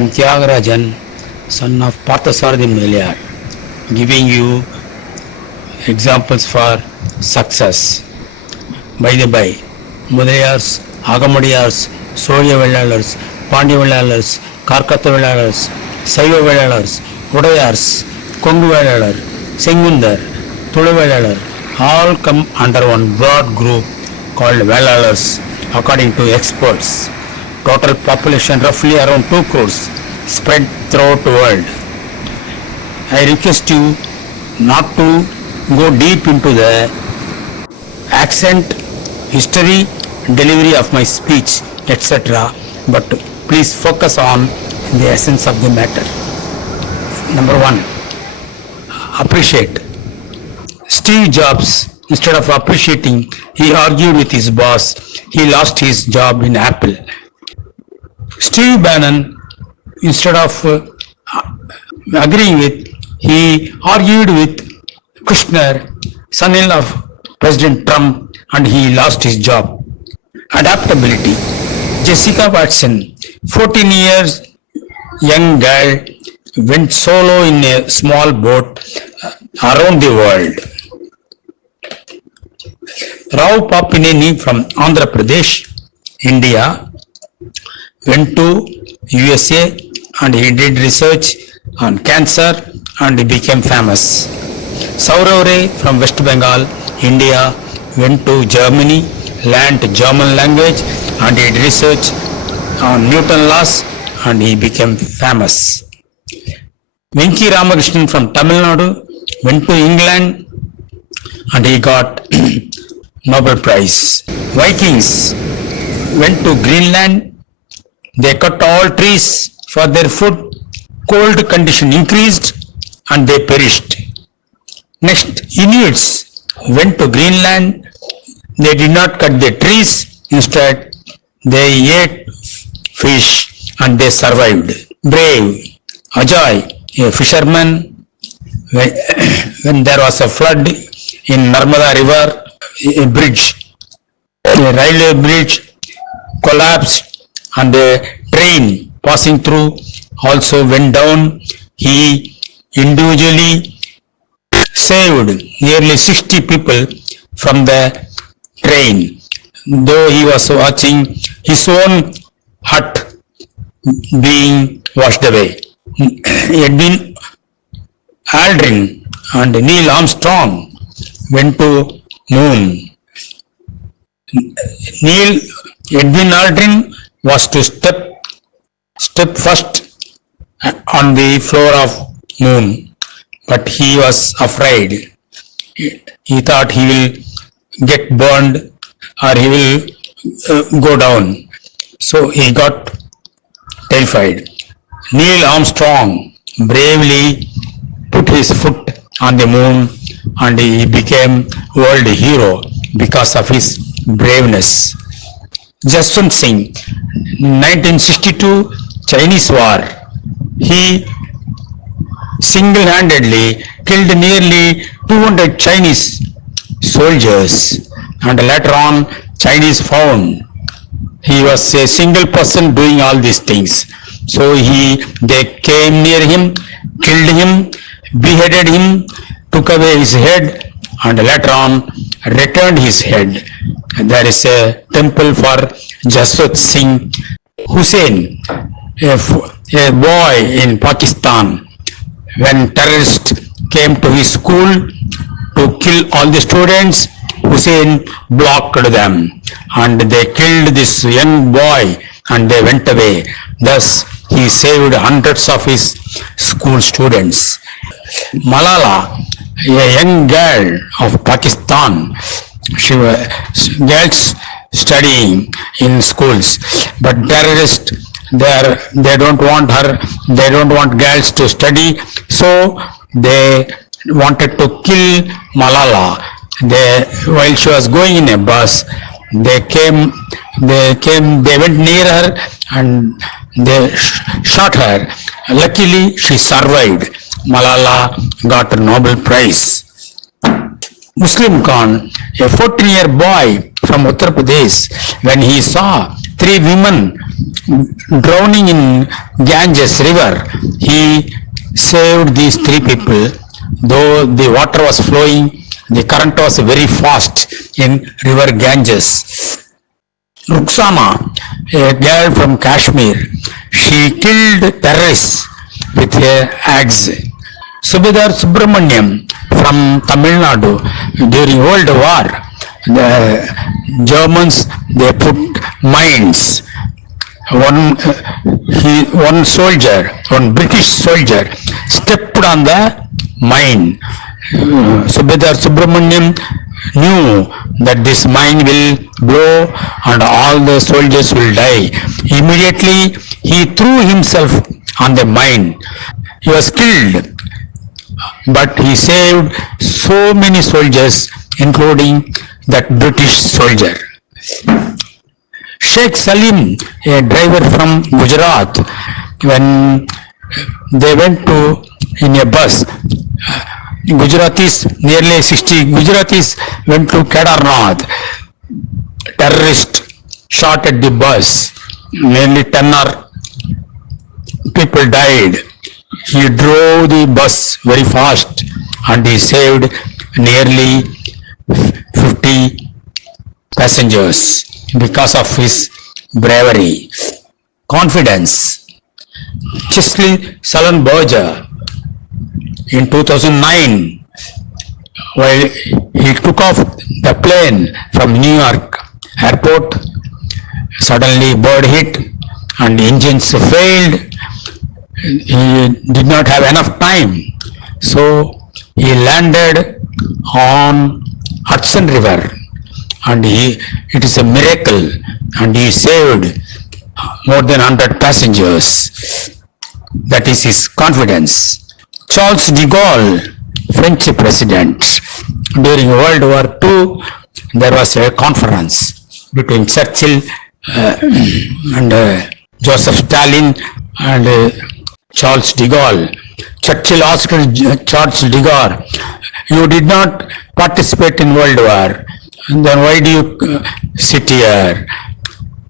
am Tyagarajan, son of Parth-1, giving you examples for success. By the by, Mudayars, Agamadiyars, Soya Velalars, Pandya Velalars, Karkata Velalars, Saiva Velalars, Udayars, Kongu Velalar, Sengundar, Tulu Velalar, all come under one broad group called Velalars according to experts. Total population roughly around 2 crores spread throughout the world. I request you not to go deep into the accent, history, delivery of my speech, etc. But please focus on the essence of the matter. Number 1, appreciate. Steve Jobs, instead of appreciating, he argued with his boss. He lost his job in Apple. Steve Bannon, instead of agreeing with, he argued with Kushner, son-in-law of President Trump, and he lost his job. Adaptability. Jessica Watson, 14 years young girl, went solo in a small boat around the world. Rao Papineni from Andhra Pradesh, India, went to USA and he did research on cancer and he became famous. Saurav Ray from West Bengal, India, went to Germany, learned German language and did research on Newton laws and he became famous. Venki Ramakrishnan from Tamil Nadu went to England and he got Nobel Prize. Vikings went to Greenland. They cut all trees for their food. Cold condition increased and they perished. Next, Inuits went to Greenland. They did not cut the trees. Instead, they ate fish and they survived. Brave, Ajay, a fisherman, when there was a flood in Narmada River, a railway bridge collapsed and a train passing through also went down. He individually saved nearly 60 people from the train, though he was watching his own hut being washed away. Edwin Aldrin and Neil Armstrong went to moon. Edwin Aldrin was to step first on the floor of moon, but he was afraid. He thought he will get burned or he will go down. So he got terrified. Neil Armstrong bravely put his foot on the moon and he became world hero because of his braveness. Jaswant Singh, 1962 Chinese War, he single-handedly killed nearly 200 Chinese soldiers and later on Chinese found he was a single person doing all these things. So they came near him, killed him, beheaded him, took away his head and later on returned his head. There is a temple for Jaswant Singh. Hussain, a boy in Pakistan, when terrorists came to his school to kill all the students, Hussain blocked them and they killed this young boy and they went away. Thus, he saved hundreds of his school students. Malala, a young girl of Pakistan, she was girls studying in schools, but terrorists, they don't want her, they don't want girls to study, so they wanted to kill Malala. While she was going in a bus, they went near her and they shot her. Luckily, she survived. Malala got a Nobel Prize. Muslim Khan, a 14-year boy from Uttar Pradesh, when he saw 3 women drowning in Ganges river, he saved these three people. Though the water was flowing, the current was very fast in river Ganges. Ruxana, a girl from Kashmir, she killed terrorists with her axe. Subedar Subramaniam from Tamil Nadu, during World War, the Germans, they put mines. One soldier, one British soldier stepped on the mine. Subedar Subramaniam knew that this mine will blow and all the soldiers will die. Immediately he threw himself on the mine. He was killed, but he saved so many soldiers, including that British soldier. Sheikh Salim, a driver from Gujarat, when they went to in a bus, Gujaratis, nearly 60 Gujaratis went to Kedarnath. Terrorists shot at the bus. Nearly 10 or people died. He drove the bus very fast and he saved nearly 50 passengers because of his bravery. Confidence. Chesley Sullenberger, in 2009, while he took off the plane from New York airport, suddenly bird hit and engines failed. He did not have enough time, so he landed on Hudson River, and it is a miracle, and he saved more than 100 passengers. That is his confidence. Charles de Gaulle, French president, during World War II, there was a conference between Churchill and Joseph Stalin and Charles de Gaulle. Churchill asked Charles de Gaulle, "You did not participate in World War, then why do you sit here?"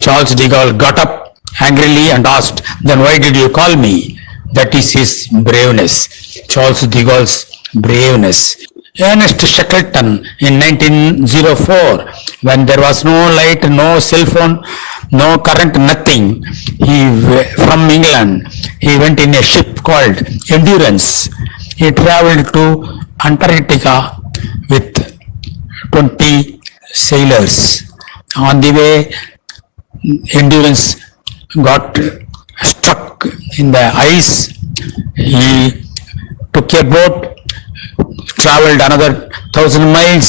Charles de Gaulle got up angrily and asked, "Then why did you call me?" That is his braveness, Charles de Gaulle's braveness. Ernest Shackleton in 1904, when there was no light, no cell phone, no current, nothing, from England, he went in a ship called Endurance. He traveled to Antarctica with 20 sailors. On the way, Endurance got stuck in the ice. He took a boat, traveled another 1,000 miles,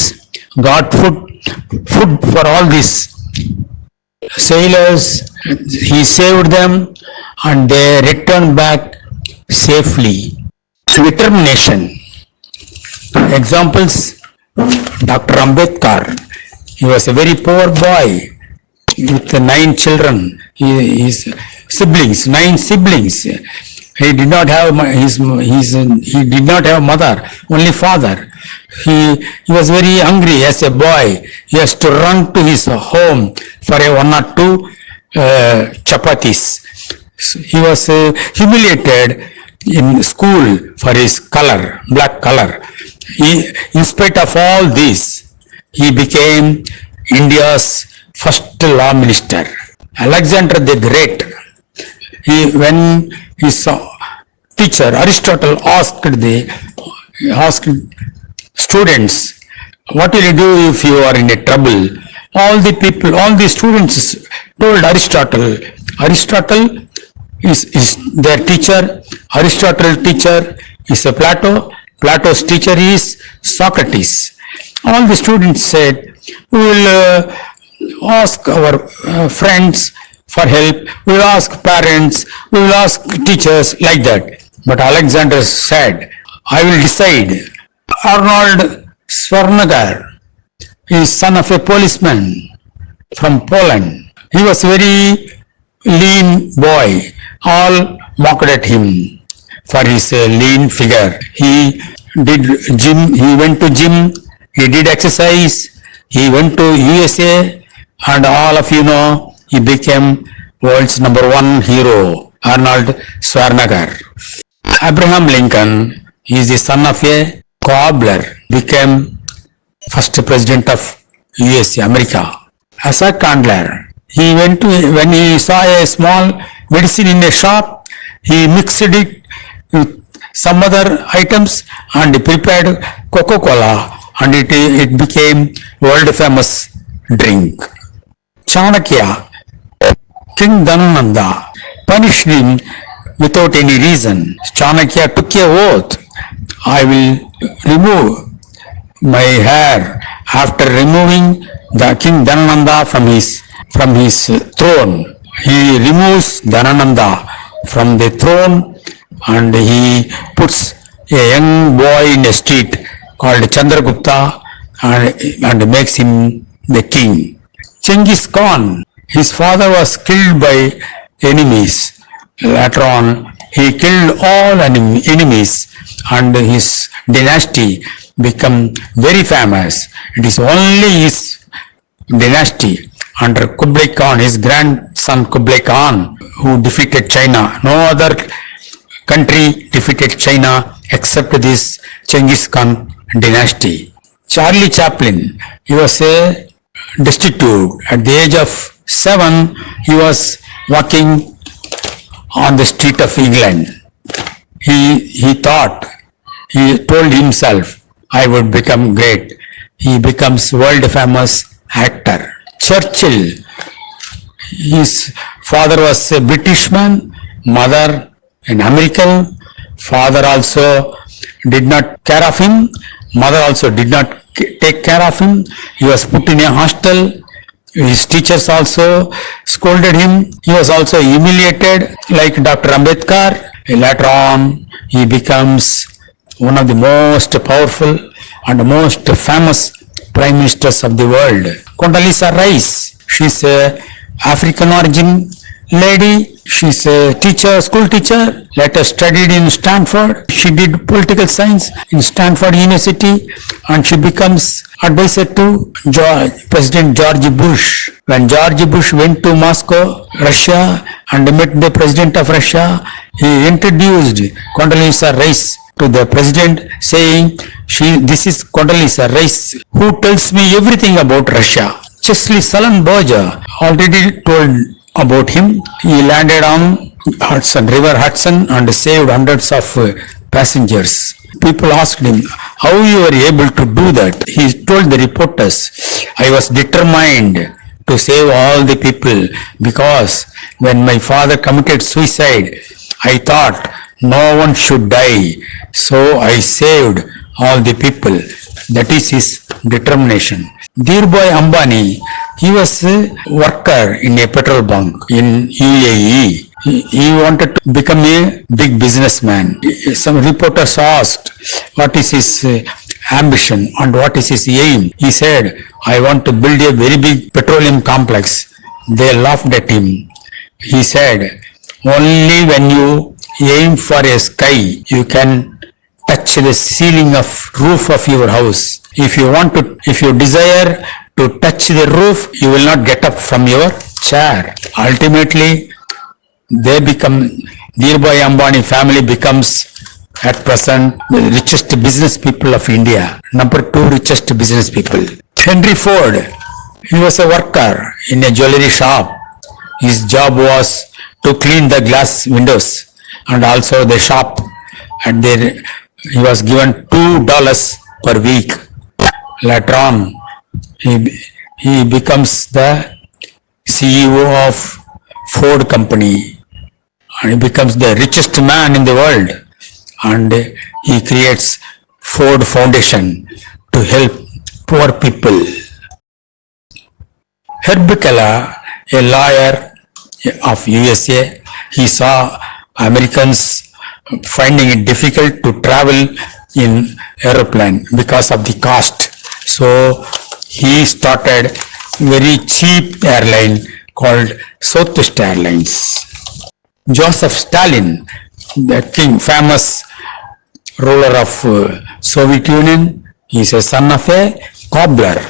got food for all these sailors. He saved them and they returned back safely. Determination. Examples: Dr. Ambedkar. He was a very poor boy with 9 children. His siblings, 9 siblings. He did not have he did not have mother, only father. He was very hungry as a boy. He has to run to his home for 1 or 2 chapatis. So he was humiliated in school for his color, black color. In spite of all this, he became India's first law minister. Alexander the Great, when his teacher Aristotle asked students, "What will you do if you are in a trouble?" All the students told Aristotle. Aristotle is their teacher. Aristotle's teacher is Plato. Plato's teacher is Socrates. All the students said, "We will ask our friends for help, we will ask parents, we will ask teachers," like that. But Alexander said, "I will decide." Arnold Schwarzenegger is son of a policeman from Poland. He was a very lean boy. All mocked at him for his lean figure. He did gym, he went to gym, he did exercise, he went to USA, and all of you know, he became world's number one hero, Arnold Schwarzenegger. Abraham Lincoln is the son of a cobbler, became first president of USA, America. As a Candler, he went to, when he saw a small medicine in a shop, he mixed it with some other items and prepared Coca-Cola, and it became world famous drink. Chanakya, King Dhanananda, punished him without any reason. Chanakya took a oath, I will remove my hair. After removing the King Dhanananda from his throne, he removes Dhanananda from the throne and he puts a young boy in a street called Chandragupta and makes him the king. Genghis Khan, his father was killed by enemies. Later on, he killed all enemies and his dynasty became very famous. It is only his dynasty under Kublai Khan, his grandson Kublai Khan, who defeated China. No other country defeated China except this Genghis Khan dynasty. Charlie Chaplin, he was destitute. At the age of 7, he was walking on the street of England. He thought, he told himself, I would become great. He becomes world famous actor. Churchill, his father was a British man, mother an American. Father also did not care of him. Mother also did not take care of him. He was put in a hostel. His teachers also scolded him. He was also humiliated like Dr. Ambedkar. Later on, he becomes one of the most powerful and most famous prime ministers of the world. Condoleezza Rice, she's a African origin lady. She's a teacher, school teacher, later studied in Stanford. She did political science in Stanford University and she becomes advisor to President George Bush. When George Bush went to Moscow, Russia, and met the president of Russia, he introduced Condoleezza Rice to the president saying, this is Condoleezza Rice who tells me everything about Russia. Chesley Sullenberger already told about him. He landed on River Hudson and saved hundreds of passengers. People asked him, how you were able to do that? He told the reporters, I was determined to save all the people because when my father committed suicide, I thought no one should die. So I saved all the people. That is his determination. Dhirubhai Ambani, he was a worker in a petrol bunk in UAE. He wanted to become a big businessman. Some reporters asked what is his ambition and what is his aim. He said, I want to build a very big petroleum complex. They laughed at him. He said, only when you aim for a sky, you can touch the ceiling of roof of your house. If you desire to touch the roof, you will not get up from your chair. Ultimately, Dhirubhai Ambani family becomes at present the richest business people of India, number 2 richest business people. Henry Ford, he was a worker in a jewelry shop. His job was to clean the glass windows and also the shop, and there he was given $2 per week. Later on, he becomes the CEO of Ford company and he becomes the richest man in the world, and he creates Ford Foundation to help poor people. Herb Keller, a lawyer of USA, he saw Americans finding it difficult to travel in aeroplane because of the cost. So he started very cheap airline called Southwest Airlines. Joseph Stalin, the famous ruler of Soviet Union, he is a son of a cobbler.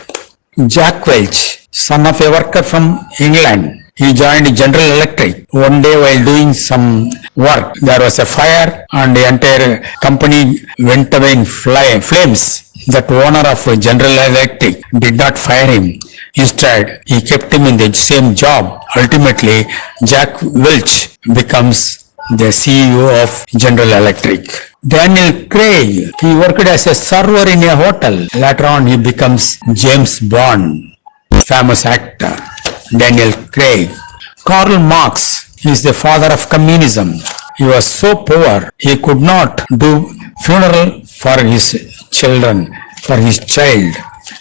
Jack Welch, son of a worker from England. He joined General Electric. One day while doing some work, there was a fire and the entire company went away in flames. That owner of General Electric did not fire him. Instead, he kept him in the same job. Ultimately, Jack Welch becomes the CEO of General Electric. Daniel Craig, he worked as a server in a hotel. Later on, he becomes James Bond, famous actor. Daniel Craig. Karl Marx is the father of communism. He was so poor, he could not do funeral for his children, for his child.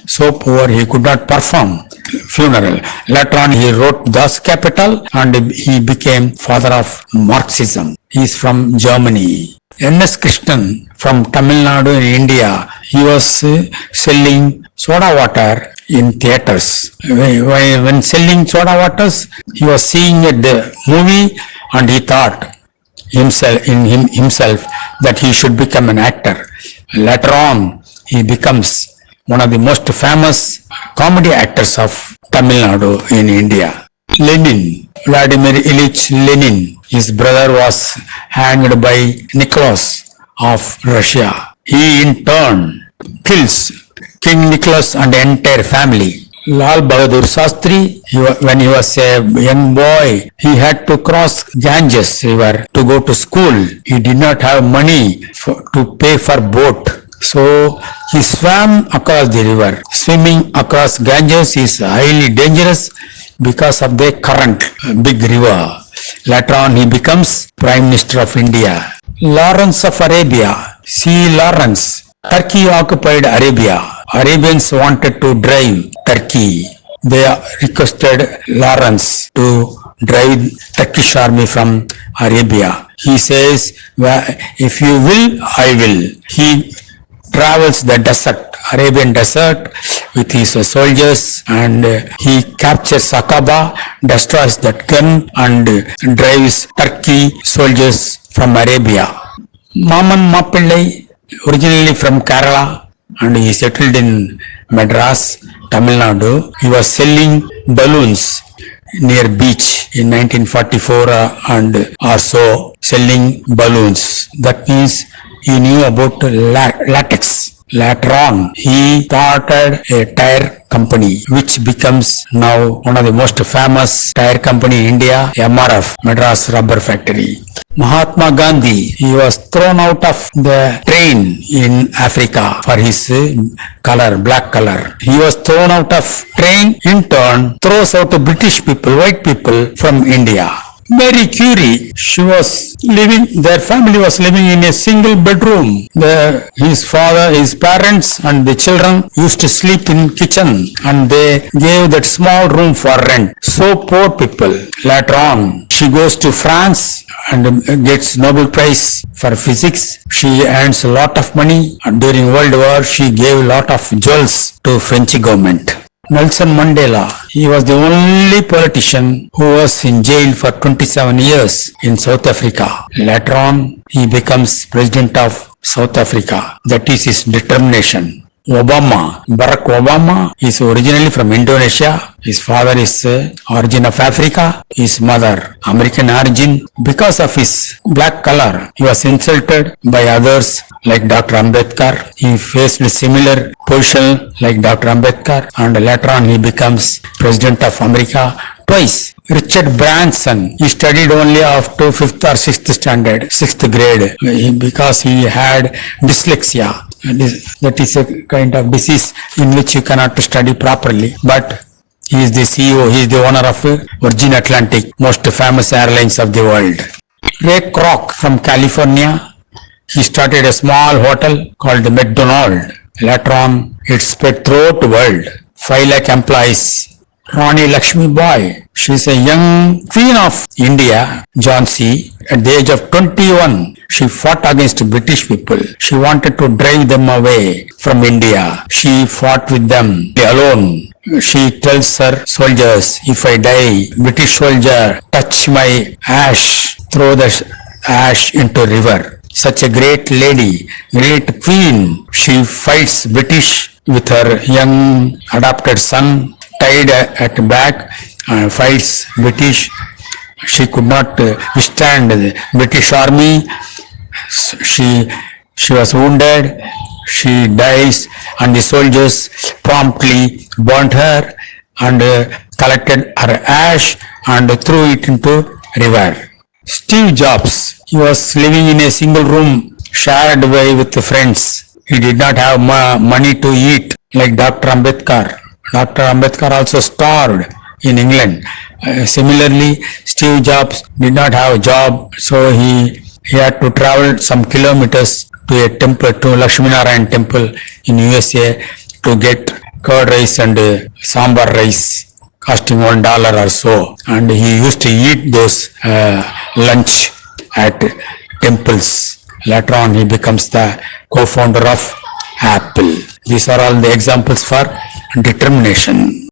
So poor, he could not perform funeral. Later on, he wrote Das Kapital and he became father of Marxism. He is from Germany. N.S. Krishnan from Tamil Nadu in India. He was selling soda water in theaters. When selling soda waters, he was seeing the movie and he thought himself that he should become an actor. Later on, he becomes one of the most famous comedy actors of Tamil Nadu in India. Lenin, Vladimir Ilyich Lenin, his brother was hanged by Nicholas of Russia. He in turn kills King Nicholas and the entire family. Lal Bahadur Shastri, when he was a young boy, he had to cross Ganges river to go to school. He did not have money to pay for boat. So he swam across the river. Swimming across Ganges is highly dangerous because of the current, big river. Later on, he becomes Prime Minister of India. Lawrence of Arabia. See Lawrence. Turkey occupied Arabia. Arabians wanted to drive Turkey. They requested Lawrence to drive Turkish army from Arabia. He says, if you will, I will. He travels the desert, Arabian desert with his soldiers and he captures Aqaba, destroys that gun and drives Turkey soldiers from Arabia. Maman Mappillai, originally from Kerala and he settled in Madras, Tamil Nadu. He was selling balloons near beach in 1944 and also selling balloons. That means he knew about latex. Later on, he started a tire company which becomes now one of the most famous tire company in India, MRF, Madras Rubber Factory. Mahatma Gandhi, he was thrown out of the train in Africa for his color, black color. He was thrown out of train, in turn throws out the British people, white people from India. Mary Curie, their family was living in a single bedroom. His father, his parents and the children used to sleep in kitchen and they gave that small room for rent. So poor people. Later on, she goes to France and gets Nobel Prize for physics. She earns a lot of money and during World War she gave a lot of jewels to French government. Nelson Mandela, he was the only politician who was in jail for 27 years in South Africa. Later on, he becomes president of South Africa. That is his determination. Barack Obama is originally from Indonesia. His father is origin of Africa. His mother, American origin. Because of his black color, he was insulted by others like Dr. Ambedkar. He faced a similar position like Dr. Ambedkar and later on he becomes President of America twice. Richard Branson, he studied only up to 5th or 6th standard, 6th grade because he had dyslexia. That is a kind of disease in which you cannot study properly. But he is the CEO, he is the owner of Virgin Atlantic, most famous airlines of the world. Ray Kroc from California, he started a small hotel called the McDonald. Later on, it spread throughout the world. 5 lakh employees. Rani Lakshmi Bai, she is a young queen of India, Jhansi. At the age of 21, she fought against British people. She wanted to drive them away from India. She fought with them alone. She tells her soldiers, if I die, British soldier, touch my ash, throw the ash into river. Such a great lady, great queen. She fights British with her young adopted son, tied at back fights British. She could not withstand the British army. She she was wounded. She dies, and the soldiers promptly burnt her and collected her ash and threw it into river. Steve Jobs, he was living in a single room shared with friends. He did not have money to eat like Dr. Ambedkar. Dr. Ambedkar also starved in England. Similarly, Steve Jobs did not have a job, so he had to travel some kilometers to a temple, to Lakshminarayan temple in USA to get curd rice and sambar rice, costing $1 or so. And he used to eat those lunch at temples. Later on, he becomes the co-founder of Apple. These are all the examples for determination.